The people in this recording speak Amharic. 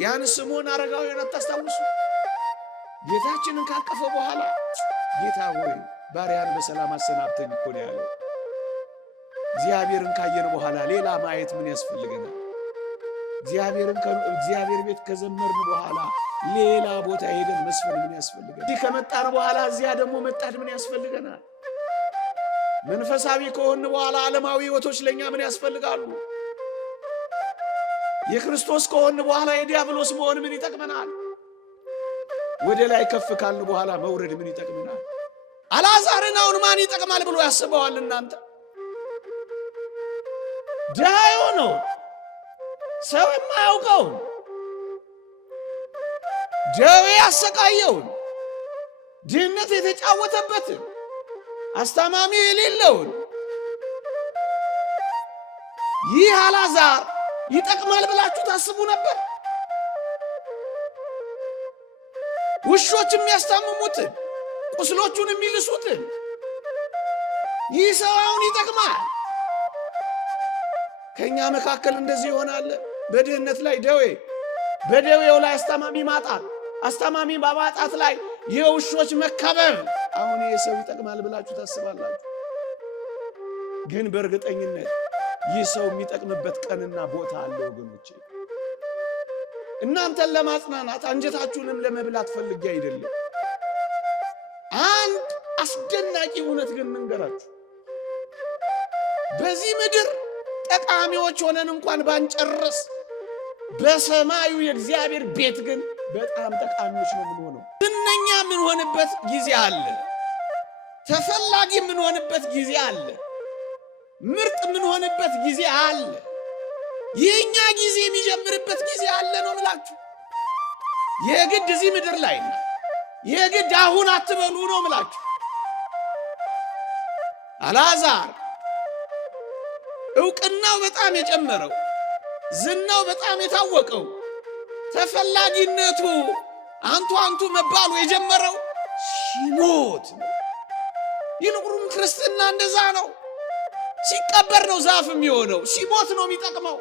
ያን ስምዖን አረጋዊን አታስታውሱ? ጌታችንን ካቀፈ በኋላ ጌታ ሆይ ባሪያን በሰላም አሰናብተኝ እኮ ነው ያለው። እግዚአብሔርን ካየን በኋላ ሌላ ማየት ምን ያስፈልገናል? እግዚአብሔር ቤት ከዘመርን በኋላ ሌላ ቦታ ሄደን መስፈን ምን ያስፈልገናል? እዚህ ከመጣን በኋላ እዚያ ደግሞ መጣድ ምን ያስፈልገናል? መንፈሳዊ ከሆን በኋላ ዓለማዊ ሕይወቶች ለኛ ምን ያስፈልጋሉ? የክርስቶስ ከሆን በኋላ የዲያብሎስ መሆን ምን ይጠቅመናል? ወደ ላይ ከፍ ካልን በኋላ መውረድ ምን ይጠቅመናል? አልዓዛርን አሁን ማን ይጠቅማል ብሎ ያስበዋል? እናንተ ዳዮ ነው ሰው የማያውቀው ደዌ ያሰቃየውን ድህነት የተጫወተበትን አስተማሚ የሌለውን ይህ አልዓዛር ይጠቅማል ብላችሁ ታስቡ ነበር? ውሾች የሚያስታምሙትን ቁስሎቹን የሚልሱትን ይህ ሰው አሁን ይጠቅማል? ከኛ መካከል እንደዚህ ይሆናል። በድህነት ላይ ደዌ፣ በደዌው ላይ አስተማሚ ማጣት፣ አስተማሚ በማጣት ላይ የውሾች መከበብ። አሁን ይህ ሰው ይጠቅማል ብላችሁ ታስባላችሁ? ግን በእርግጠኝነት ይህ ሰው የሚጠቅምበት ቀንና ቦታ አለ ወገኖቼ። እናንተን ለማጽናናት አንጀታችሁንም ለመብላት ፈልጌ አይደለም። አንድ አስደናቂ እውነት ግን መንገራችሁ፣ በዚህ ምድር ጠቃሚዎች ሆነን እንኳን ባንጨርስ በሰማዩ የእግዚአብሔር ቤት ግን በጣም ጠቃሚዎች ነው የምንሆነው። ዝነኛ የምንሆንበት ጊዜ አለ። ተፈላጊ የምንሆንበት ጊዜ አለ። ምርጥ የምንሆንበት ጊዜ አለ። የኛ ጊዜ የሚጀምርበት ጊዜ አለ ነው ምላችሁ። የግድ እዚህ ምድር ላይ የግድ አሁን አትበሉ ነው ምላችሁ። አልዓዛር ዕውቅናው በጣም የጨመረው፣ ዝናው በጣም የታወቀው፣ ተፈላጊነቱ አንቱ አንቱ መባሉ የጀመረው ሲሞት ነው። ይልቁንም ክርስትና እንደዛ ነው። ሲቀበር ነው ዛፍ የሚሆነው፣ ሲሞት ነው የሚጠቅመው።